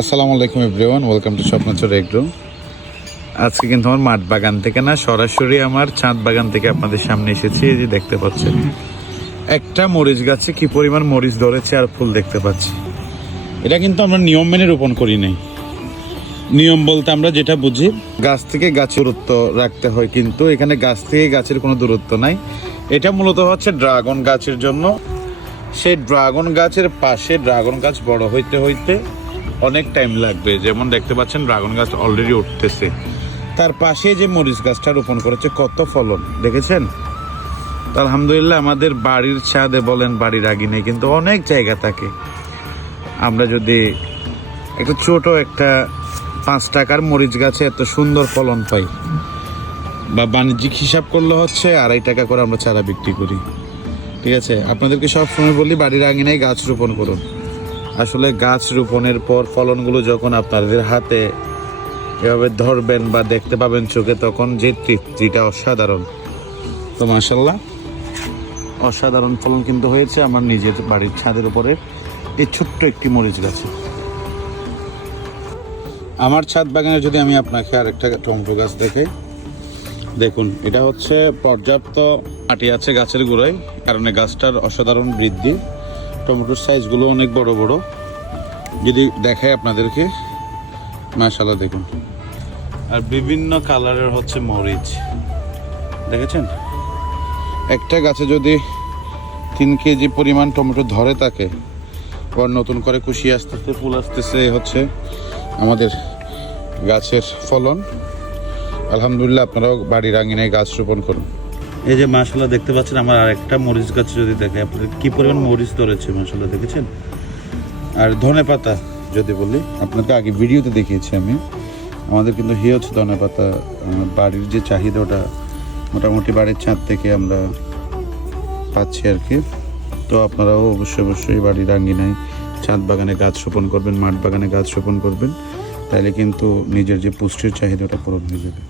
আসসালামু আলাইকুম everyone, welcome to স্বপ্নচর agro. আজকে কিন্তু আমার মাঠ বাগান থেকে না, সরাসরি আমার ছাদ বাগান থেকে আপনাদের সামনে এসেছি। এই যে দেখতে পাচ্ছেন একটা মরিচ গাছে কি পরিমাণ মরিচ ধরেছে আর ফুল দেখতে পাচ্ছি। এটা কিন্তু আমরা নিয়ম মেনে রোপণ করি নাই। নিয়ম বলতে আমরা যেটা বুঝি, গাছ থেকে গাছের দূরত্ব রাখতে হয়, কিন্তু এখানে গাছ থেকে গাছের কোনো দূরত্ব নাই। এটা মূলত হচ্ছে ড্রাগন গাছের জন্য। সেই ড্রাগন গাছের পাশে ড্রাগন গাছ বড় হইতে হইতে অনেক টাইম লাগবে। যেমন দেখতে পাচ্ছেন ড্রাগন গাছ অলরেডি উঠতেছে। তার পাশে যে মরিচ গাছটা রোপণ করেছে, কত ফলন দেখেছেন। তো আলহামদুলিল্লাহ, আমাদের বাড়ির ছাদে বলেন, বাড়ির আঙিনে কিন্তু অনেক জায়গা থাকে। আমরা যদি একটা ছোট একটা 5 টাকার মরিচ গাছে এত সুন্দর ফলন পাই, বা বাণিজ্যিক হিসাব করলে হচ্ছে 2.5 টাকা করে আমরা চারা বিক্রি করি। ঠিক আছে, আপনাদেরকে সবসময় বলি বাড়ির আঙিনায় গাছ রোপণ করুন। আসলে গাছ রোপণের পর ফলনগুলো যখন আপনাদের হাতে এভাবে ধরবেন বা দেখতে পাবেন চোখে, তখন যে তৃপ্তিটা অসাধারণ। তো মাশাআল্লাহ, অসাধারণ ফলন কিন্তু হয়েছে আমার নিজের বাড়ির ছাদের উপরে এই ছোট্ট একটি মরিচ গাছে। আমার ছাদ বাগানে যদি আমি আপনাকে আরেকটা টমেটো গাছ দেখে দেখুন, এটা হচ্ছে পর্যাপ্ত মাটি আছে গাছের গোড়ায়, কারণে গাছটার অসাধারণ বৃদ্ধি। টমেটোর সাইজগুলো অনেক বড় বড়। যদি দেখায় আপনাদেরকে, মাশাআল্লাহ দেখুন। আর বিভিন্ন কালারের হচ্ছে মরিচ দেখেছেন। একটা গাছে যদি 3 কেজি পরিমাণ টমেটো ধরে থাকে, আবার নতুন করে কুশি আসতেছে, ফুল আসতেছে, হচ্ছে আমাদের গাছের ফলন। আলহামদুলিল্লাহ, আপনারাও বাড়ির আঙিনায় গাছ রোপণ করুন। এই যে মাশাআল্লাহ দেখতে পাচ্ছেন, আমার আরেকটা মরিচ গাছ যদি দেখে আপনাদের কি পরিমাণ মরিচ ধরেছে, মাশাআল্লাহ দেখেছেন। আর ধনেপাতা যদি বলি, আপনাকে আগে ভিডিওতে দেখিয়েছি আমি, আমাদের কিন্তু হিউজ ধনেপাতা বাড়ির যে চাহিদা, ওটা মোটামুটি বাড়ির ছাদ থেকে আমরা পাচ্ছি আর কি। তো আপনারাও অবশ্যই বাড়ির আঙিনায় ছাদ বাগানে গাছ রোপণ করবেন, মাঠ বাগানে গাছ রোপণ করবেন, তাহলে কিন্তু নিজের যে পুষ্টির চাহিদাটা পূরণ হয়ে যাবে।